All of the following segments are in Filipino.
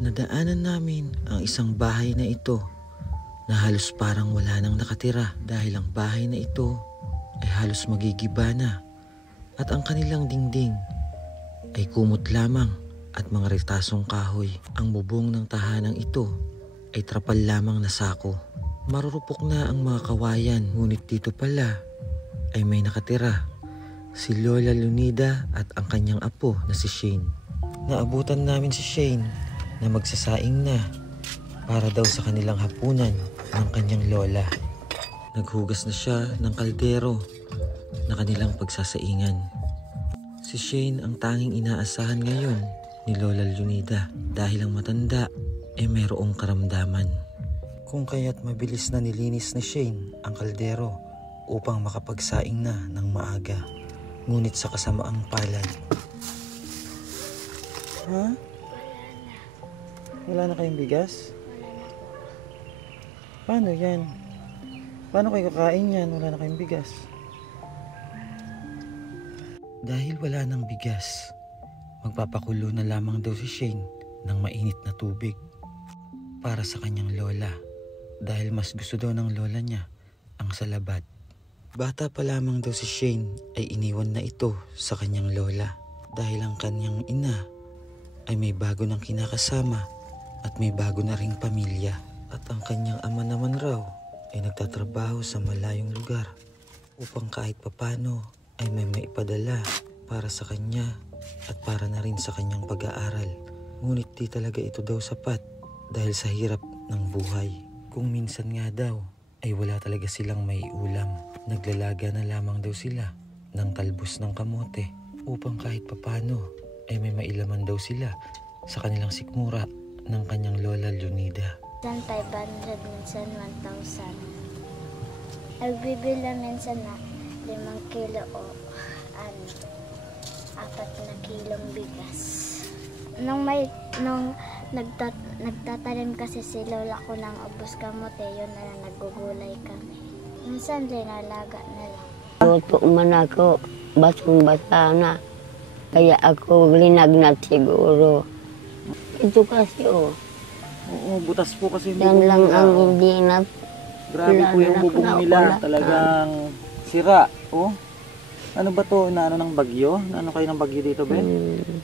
Nadaanan namin ang isang bahay na ito na halos parang wala nang nakatira dahil ang bahay na ito ay halos magigiba na at ang kanilang dingding ay kumot lamang at mga retasong kahoy. Ang bubong ng tahanang ito ay trapal lamang na sako. Marurupok na ang mga kawayan, ngunit dito pala ay may nakatira, si Lola Lunida at ang kanyang apo na si Shane. Naabutan namin si Shane na magsasaing na para daw sa kanilang hapunan ng kanyang lola. Naghugas na siya ng kaldero na kanilang pagsasaingan. Si Shane ang tanging inaasahan ngayon ni Lola Lunida dahil ang matanda ay mayroong karamdaman. Kung kaya't mabilis na nilinis ni Shane ang kaldero upang makapagsaing na ng maaga. Ngunit sa kasamaang palad. Ha? Wala na kayong bigas? Paano yan? Paano kayo kakain yan? Wala na kayong bigas. Dahil wala nang bigas, magpapakulo na lamang daw si Shane ng mainit na tubig para sa kanyang lola. Dahil mas gusto daw ng lola niya ang salabat. Bata pa lamang daw si Shane ay iniwan na ito sa kanyang lola dahil ang kanyang ina ay may bago ng kinakasama at may bago na ring pamilya. At ang kanyang ama naman raw ay nagtatrabaho sa malayong lugar upang kahit papano ay may maipadala para sa kanya at para na rin sa kanyang pag-aaral. Ngunit di talaga ito daw sapat dahil sa hirap ng buhay. Kung minsan nga daw ay wala talaga silang may ulam. Naglalaga na lamang daw sila ng talbos ng kamote upang kahit papano ay may mailaman daw sila sa kanilang sikmura ng kanyang Lola Lunida. 500, minsan 1,000. Nagbibila minsan na 5 kilo o 4 na kilong bigas. Nung nagtatanim kasi si lola ko ng ubos kamote, yun na lang nagugulay kami. Minsan linalaga na lang. Luto man ako, basong-basa na. Kaya ako linagnat siguro. Ito kasi Oo, butas po kasi yung yan bubong lang nila. ang hindi na. Grabe po yung bubong nila. Talagang sira. Oh. Ano ba to? Naano ng bagyo? Naano kayo ng bagyo dito, Ben?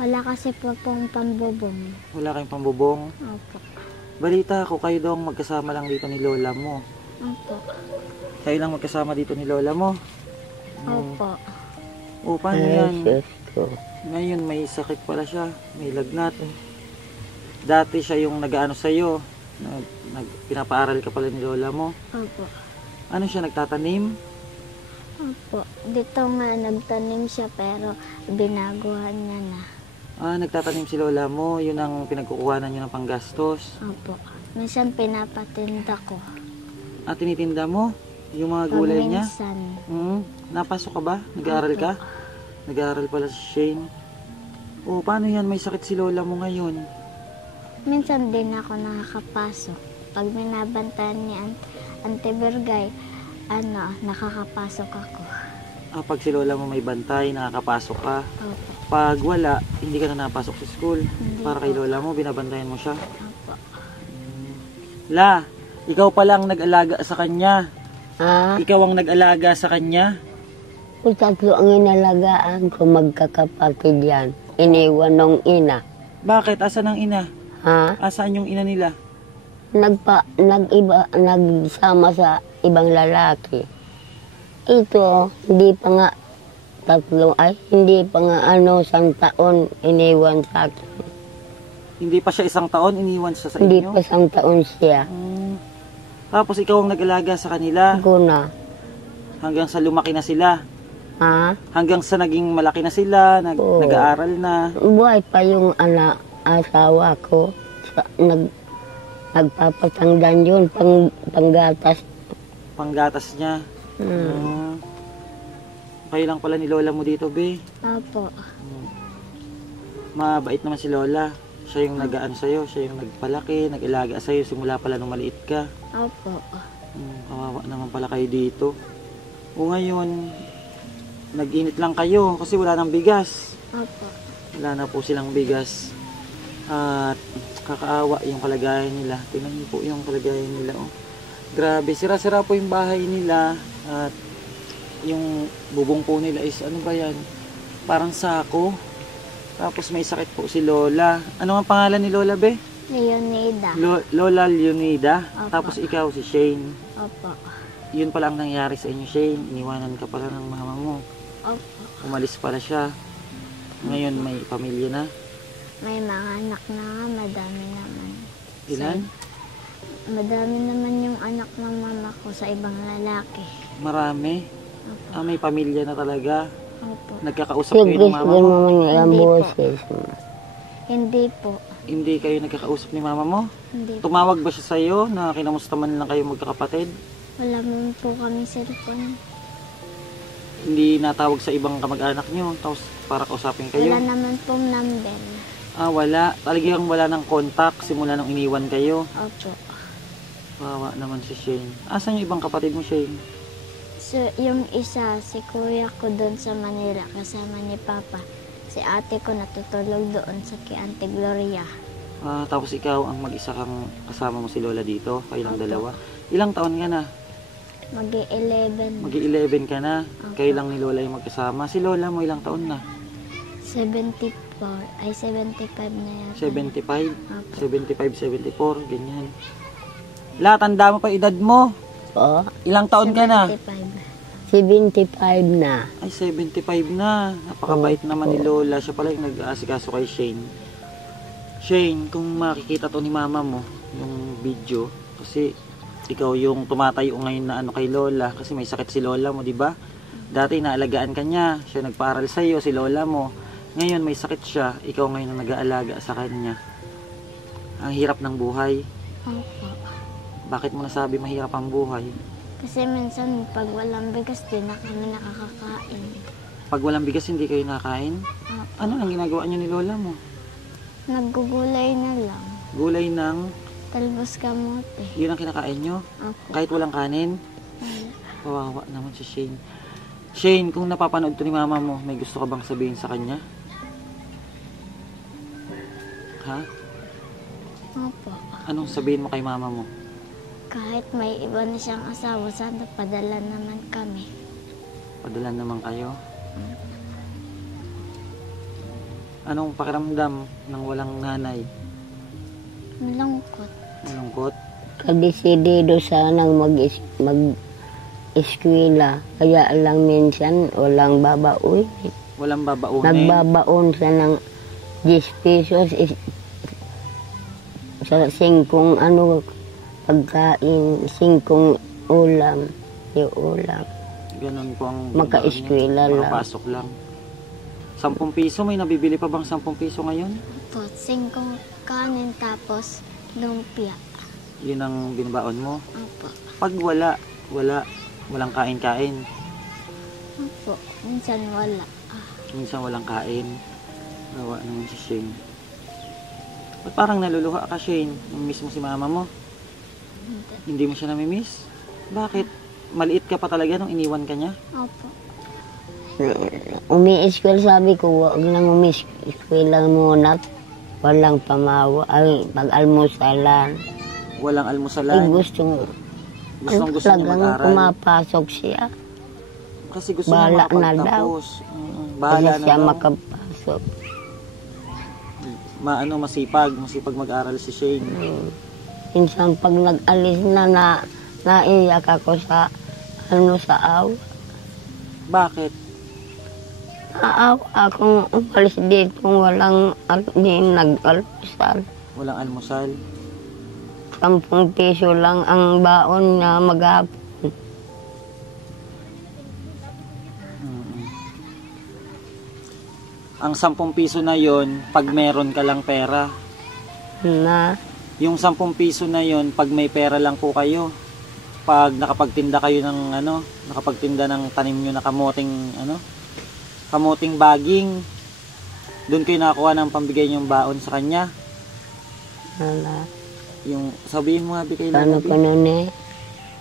Wala kasi po pong pambubong. Wala kayong pambubong? Opo. Balita ko, kayo daw magkasama lang dito ni lola mo. Opo. Kayo lang magkasama dito ni lola mo? Opo. Oh, paano yan? Diyos ko. Ngayon may sakit pala siya. May lagnat. Dati siya yung nag-ano sa'yo. Pinapaaral ka pala ni lola mo. Opo. Ano siya, nagtatanim? Opo. Dito nga nagtanim siya pero binaguhan niya na. Nagtatanim si lola mo. Yun ang pinagkukuhanan niyo ng panggastos. Opo. Minsan pinapatinda ko. Tinitinda mo? Yung mga gulay niya? Minsan. Napasok ka ba? Nag-aaral ka? Nag-aaral pala si Shane. Paano yan? May sakit si lola mo ngayon. Minsan din ako nakakapasok. Pag binabantayan ni Ante Bergay, nakakapasok ako. Pag si lola mo may bantay, nakakapasok ka. Opo. Pag wala, hindi ka na napasok sa school. Hindi Para kay po. lola mo, binabantayan mo siya. Opo. La, ikaw palang nag-alaga sa kanya. Ikaw ang nag-alaga sa kanya. Kung 3 ang inalagaan ko, magkakapatid yan. Iniwan ng ina. Bakit? Asan ang ina? Asaan yung ina nila? Nagsama sa ibang lalaki. Ito, hindi pa nga hindi pa nga 1 taon iniwan sa akin. Hindi pa siya 1 taon, iniwan siya sa Hindi inyo? pa 1 taon siya. Tapos ikaw ang nag-alaga sa kanila Ako na. hanggang sa lumaki na sila. Hanggang sa naging malaki na sila, Oo. nag-aaral na. Buhay pa yung asawa ko. Nagpapatangdan yun, panggatas. Panggatas niya. Kayo lang pala ni lola mo dito, be. Opo. Mabait naman si lola. Siya yung nag-aano sa'yo, siya yung nagpalaki, nag-ilaga sa'yo simula pala nung maliit ka. Opo. Kawawa naman pala kayo dito. Ngayon, nag-init lang kayo kasi wala nang bigas. Opo. Wala na po silang bigas. At Kakaawa yung kalagayan nila. Tingnan niyo po yung kalagayan nila. Oh. Grabe, sira-sira po yung bahay nila. At yung bubong po nila is ano ba yan? Parang sako. Tapos may sakit po si Lola. Ano ang pangalan ni Lola, be? Leonida. Lola Leonida. Opo. Tapos ikaw si Shane. Opo. Yun pala ang nangyari sa inyo, Shane. Iniwanan ka pala ng mama mo. Opo. Umalis pala siya. Ngayon may pamilya na. May mga anak na nga, madami naman. Ilan? Madami naman yung anak ng mama ko sa ibang lalaki. Marami. Opo. May pamilya na talaga. Opo. Nagkakausap kayo ng mama mo? Ang Hindi po. boses mo. Hindi po. Hindi kayo nagkakausap ni mama mo? Hindi po. Tumawag ba siya sa'yo na kinamusta man lang kayo magkakapatid? Wala mo po kami cellphone. Hindi natawag sa ibang kamag-anak nyo tapos para kausapin kayo? Wala naman pong number. Wala. Talagang wala ng contact simula nung iniwan kayo. Opo. Wawa naman si Shane. Asan yung ibang kapatid mo, Shane? So, yung isa, si kuya ko doon sa Manila kasama ni Papa. Si ate ko natutulog doon sa kay Auntie Gloria. Tapos ikaw ang mag-isa kang kasama mo si Lola dito, kayo lang Opo. dalawa. Ilang taon ka na? Mag-11. Mag-11 ka na. Opo. Kayo lang ni Lola yung magkasama. Si Lola mo ilang taon na? 74. Ay, 75 na yata. 75? Opo. 75, 74, ganyan. La, tanda mo pa edad mo. Po, Ilang taon ka na? 75. 75 na. Ay, 75 na. Napakabait naman ni Lola. Siya pala yung nag-aasikaso kay Shane. Shane, kung makikita to ni mama mo, yung video, kasi ikaw yung tumatayo ngayon na ano kay Lola, kasi may sakit si Lola mo, di ba? Dati naalagaan ka niya, siya nagpaaral sa iyo, si Lola mo. Ngayon may sakit siya, ikaw ngayon ang nag-aalaga sa kanya. Ang hirap ng buhay. Opo. Bakit mo nasabi mahirap ang buhay? Kasi minsan pag walang bigas, di na kami nakakakain. Pag walang bigas, hindi kayo nakain? Opo. Ano ang ginagawa niyo ni Lola mo? Naggugulay na lang. Gulay ng, Talbos kamote. yun ang kinakain nyo? Opo. Kahit walang kanin? Wala. Kawawa naman si Shane. Shane, kung napapanood to ni mama mo, may gusto ka bang sabihin sa kanya? Ha? Opo. Anong sabihin mo kay mama mo? Kahit may iba na siyang asawa, sana padala naman kami. Padala naman kayo. Anong pakiramdam ng walang nanay? Malungkot. Malungkot? Kadesidido sanang mag-eskwela. Kaya lang minsan walang babaoy. Walang babaunin? Nagbabaon siya ng 10 pesos sa 5 pagkain, 5 ulam. Yung ulam. Ganun po ang Maka-eskwela lang. makapasok lang. 10 piso, may nabibili pa bang 10 piso ngayon? Opo. 5 kanin tapos lumpia. Yun ang binabaon mo? Opo. Pag walang kain-kain. Opo. Minsan wala. Minsan walang kain. Nawa naman si Shane. Ba't parang naluluha ka, Shane? Namimiss mo si mama mo? Hindi. Hindi mo siya namimiss? Bakit? Maliit ka pa talaga nung iniwan ka niya? Opo. Umi-eskwela, sabi ko, wag nang umi-eskwela muna. Walang pamawa. Ay, pag-almusalan. Walang Ay, almusalan? gusto Gusto niya talagang mag-aral? pumapasok siya. Kasi gusto niya Bahala na makapagtapos. Kasi Bahala na siya daw. makapasok. Masipag mag-aral si Shane. Minsan pag nag-alis na, naiyak ako sa sa aw. Bakit? Naaw akong umalis dito walang nag-almusal. Walang almusal? 10 piso lang ang baon na maghapon. Ang 10 piso na yon pag meron ka lang pera. Na Yung 10 piso na yon pag may pera lang po kayo. Pag nakapagtinda kayo ng nakapagtinda ng tanim nyo na kamuting baging, doon kayo nakakuha ng pambigay nyong baon sa kanya. wala. Yung sabihin mo nga kay Paano Lola, ko nun eh?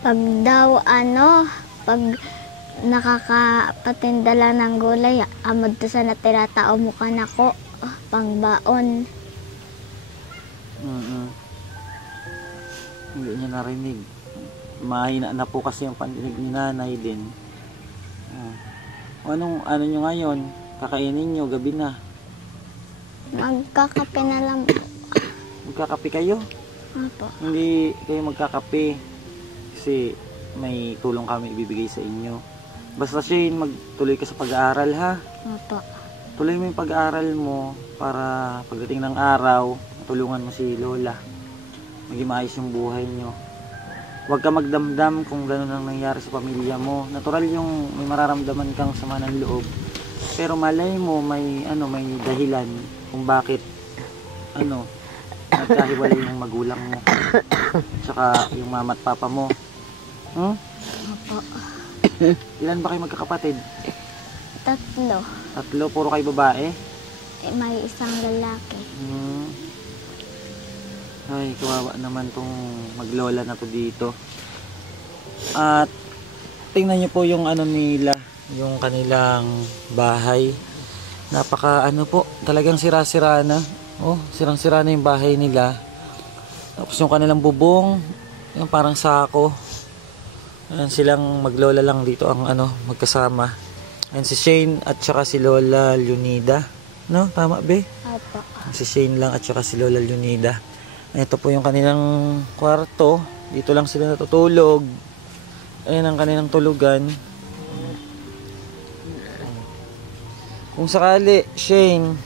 Pag daw pag nakakapatinda lang ng gulay, amad to sa natira tao mo ka na ko, pangbaon. Mm-mm. Hindi niya narinig. Mahina na po kasi yung pandinig ni nanay din. Ano nyo ngayon? Kakainin nyo, gabi na. Magkakape na lang po. Magkakape kayo? Opo. Hindi kayo magkakape. Kasi may tulong kami ibibigay sa inyo. Basta Shane, magtuloy ka sa pag-aaral ha. Opo. Tuloy mo yung pag-aaral mo para pagdating ng araw, matulungan mo si Lola. Maging maayos yung buhay nyo. Huwag ka magdamdam kung gano'n ang nangyari sa pamilya mo. Natural yung may mararamdaman kang sama ng loob. Pero malay mo may dahilan kung bakit nagkahiwalay ng magulang mo. Tsaka yung mama at papa mo. Opo. Ilan ba kayo magkakapatid? 3. 3, puro kayo babae? May isang lalaki. Ay, kawawa naman tong maglola na to dito. At tingnan niyo po yung nila, yung kanilang bahay. Napaka po, talagang sira-sira na. Oh, sirang-sira na yung bahay nila. Tapos yung kanilang bubong, yung parang sako. Ayan, silang maglola lang dito ang magkasama. Ayan si Shane at saka si Lola Leonida. No, tama be? Opo. Si Shane lang at saka si Lola Leonida. Ito po yung kanilang kwarto. Dito lang sila natutulog. Ayan ang kanilang tulugan. Kung sakali, Shane,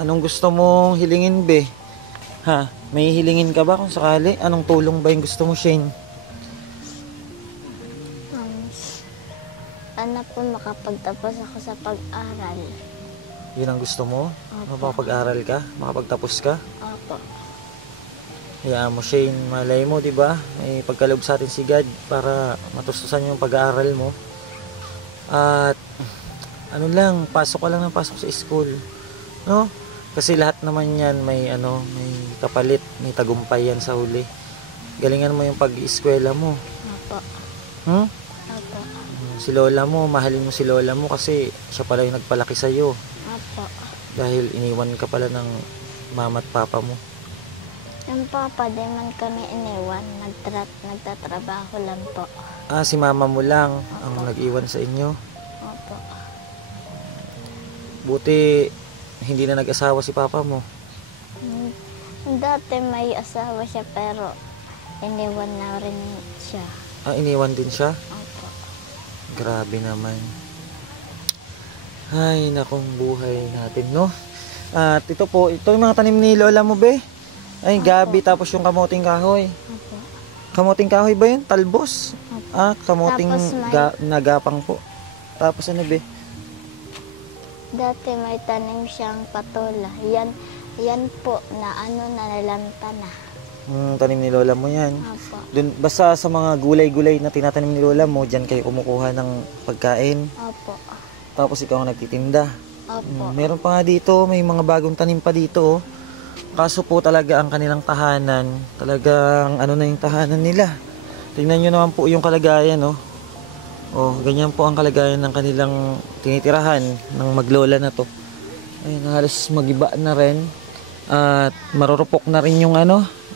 anong gusto mong hilingin be? Ha? May hilingin ka ba kung sakali? Anong tulong ba yung gusto mo, Shane? Sana po makapagtapos ako sa pag-aral. Yun ang gusto mo? Opo. Makapag-aral ka? Makapagtapos ka? Opo. Hayaan mo, Shane, malay mo, di ba? May pagkaloob sa atin si God para matustusan yung pag-aaral mo. At pasok ka lang ng pasok sa school. No? Kasi lahat naman yan may kapalit, may tagumpay yan sa huli. Galingan mo yung pag-eskwela mo. Opo. Hmm? Opo. Si lola mo, mahalin mo si lola mo kasi siya pala yung nagpalaki sa'yo. Opo. Dahil iniwan ka pala ng mama at papa mo. Yung papa, di man kami iniwan. Nagtatrabaho lang po. Si mama mo lang ang nag-iwan sa inyo. Opo. Buti hindi na nag-asawa si papa mo. Dati may asawa siya pero iniwan na rin siya. Iniwan din siya? Opo. Grabe naman. Ay, nakong buhay natin, no? At ito yung mga tanim ni lola mo, be? Ay, gabi, tapos yung kamuting kahoy. Opo. Kamuting kahoy ba yun? Talbos? Opo. Kamuting Tapos nagapang po. Tapos be? Dati may tanim siyang patola. Yan po na nalalanta na. Tanim ni lola mo yan. Opo. Basta sa mga gulay-gulay na tinatanim ni lola mo, dyan kayo kumukuha ng pagkain. Opo. Tapos ikaw ang nagtitinda. Opo. Meron pa nga dito, may mga bagong tanim pa dito. Kaso po talaga ang kanilang tahanan, talagang na yung tahanan nila. Tingnan nyo naman po yung kalagayan, no? Ganyan po ang kalagayan ng kanilang tinitirahan ng maglola na to. Ayun, halos magiba na rin. At marurupok na rin yung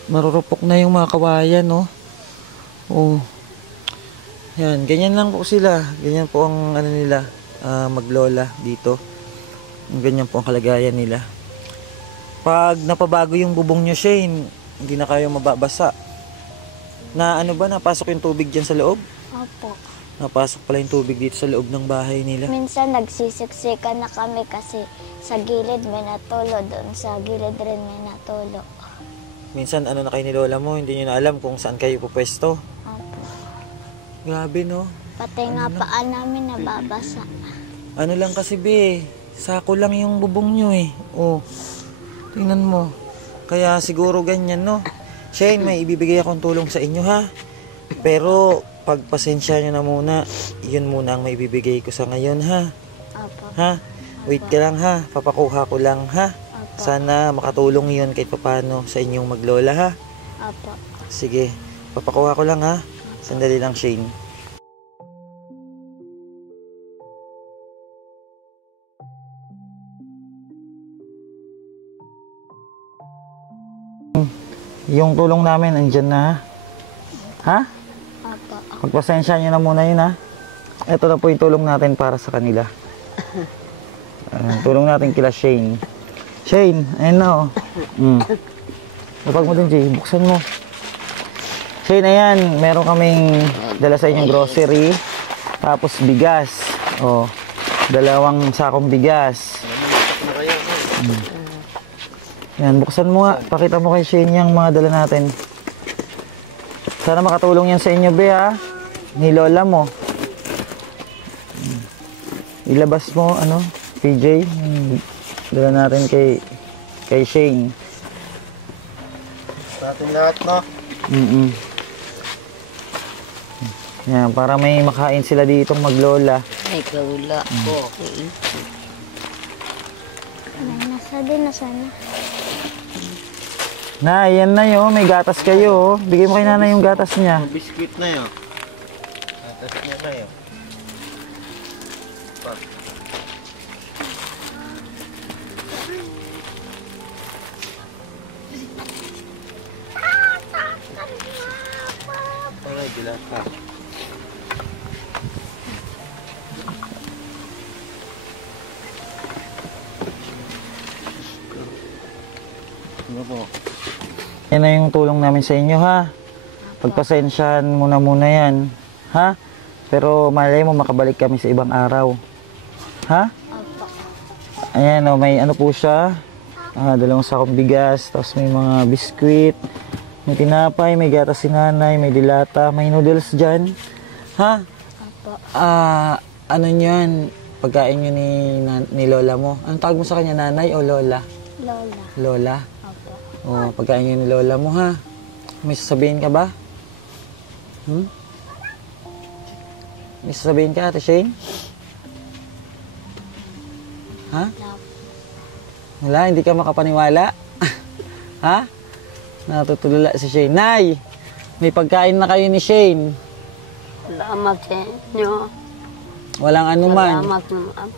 marurupok na yung mga kawayan, no? Yan, ganyan lang po sila. Ganyan po ang nila, maglola dito. Ganyan po ang kalagayan nila. Pag napabago yung bubong nyo, Shane, hindi na kayo mababasa. Napasok yung tubig dyan sa loob? Opo. Napasok pala yung tubig dito sa loob ng bahay nila. Minsan nagsisiksikan na kami kasi sa gilid may natulo, doon sa gilid rin may natulo. Minsan na kayo ni lola mo, hindi nyo na alam kung saan kayo pupwesto. Opo. Grabe, no? Pati nga paan namin nababasa. Lang kasi, be, sako lang yung bubong nyo eh. Tingnan mo. Kaya siguro ganyan, no? Shane, may ibibigay akong tulong sa inyo, ha? Pero pagpasensya nyo na muna. Yun muna ang may ibibigay ko sa ngayon, ha? Opo. Ha? Wait ka lang, ha? Papakuha ko lang, ha? Opo. Sana makatulong yun kahit papano sa inyong maglola, ha? Opo. Sige, papakuha ko lang, ha? Sandali lang, Shane. Yung tulong namin, andyan na. Ha? Opo. Pagpasensya nyo na muna yun, ha? Ito na po yung tulong natin para sa kanila. Tulong natin kila Shane. Shane, ayun na, oh. Lapag mo din, Jay. Buksan mo. Shane, ayan. Meron kaming dala sa inyong grocery. Tapos bigas. Oh, 2 sakong bigas. Yan, buksan mo nga. Pakita mo kay Shane yung mga dala natin. Sana makatulong yan sa inyo, be, ha? Ni lola mo. Ilabas mo, ano, PJ. Dala natin kay Shane. Sa atin lahat, no? Yan, para may makain sila ditong maglola. Ay, kaula ko. May nasa din na sana. Na, yan na yun. May gatas kayo. Oh. Bigay mo kay nanay yung gatas niya. Biscuit na yun. Atas niya na yun. Aray, bilang ka. Ano po? Yan na yung tulong namin sa inyo, ha? Pagpasensyahan muna yan. Ha? Pero malay mo makabalik kami sa ibang araw. Ha? Opo. Ayan, oh, may ano po siya. 2 sakong bigas. Tapos may mga biskwit. May tinapay, may gatas si nanay, may dilata, may noodles dyan. Ha? Opo. Ano yan? Pagkain nyo ni lola mo. Anong tawag mo sa kanya, nanay o lola? Lola. Lola? Opo. O, pagkain nyo ni lola mo, ha? May sasabihin ka ba? May sasabihin ka, Ate Shane? Ha? Wala, hindi ka makapaniwala? Ha? Natutulala si Shane. Nay! May pagkain na kayo ni Shane. Salamat sa inyo. Walang anuman. Salamat naman.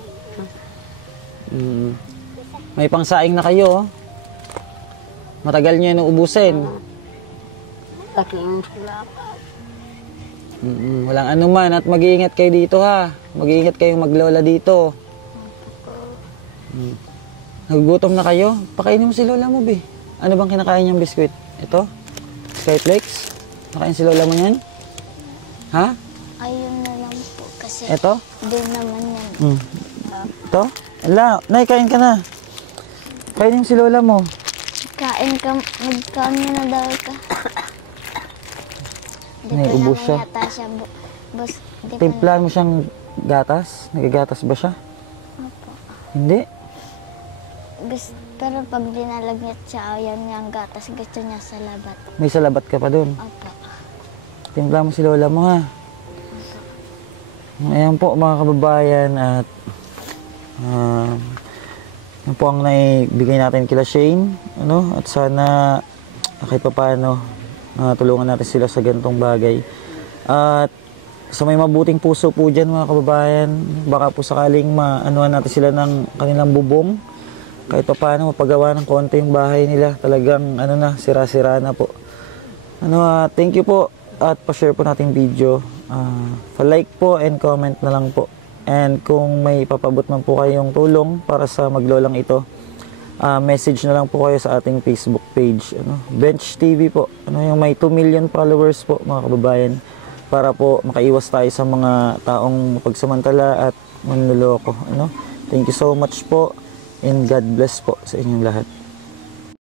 May pangsaing na kayo. Matagal nyo yan ubusin. Laking salamat. Walang anuman. At mag-iingat kayo dito, ha? Mag-iingat kayong maglola dito. Nagugutom na kayo? Pakainin mo si lola mo, be. Ano bang kinakain niyang biskwit? Ito? Skyflakes? Nakain si lola mo yan? Ha? Ayun na lang po kasi Ito? din naman yan. Ito? Ala, nay, kain ka na. Kainin mo si lola mo. Kain ka, magkain mo na daw ka. Di Nay, ko ubos naman siya. yata siya, boss. Di ko Timplahan mo siyang gatas? Nagagatas ba siya? Opo. Hindi. Pero pag dinalagnat siya, ayan niya ang gatas, gusto niya sa labat. May salabat ka pa dun. Opo. Timpla mo si lola mo, ha? Ayan po mga kababayan at yan po ang naibigay natin kila Shane, ano? At sana kahit papaano tulungan natin sila sa ganitong bagay. At sa may mabuting puso po dyan mga kababayan, baka po sakaling maanuhan natin sila ng kanilang bubong. Kahit papaano mapagawa ng konti yung bahay nila. Talagang ano na, sira-sira na po. Thank you po at pa-share po nating video. Pa-like po and comment na lang po. And kung may papabot man po kayong tulong para sa maglolang ito, message na lang po kayo sa ating Facebook page, Bench TV po. Yung may 2 million followers po mga kababayan, para po makaiwas tayo sa mga taong pagsamantala at manloloko. Thank you so much po and God bless po sa inyong lahat.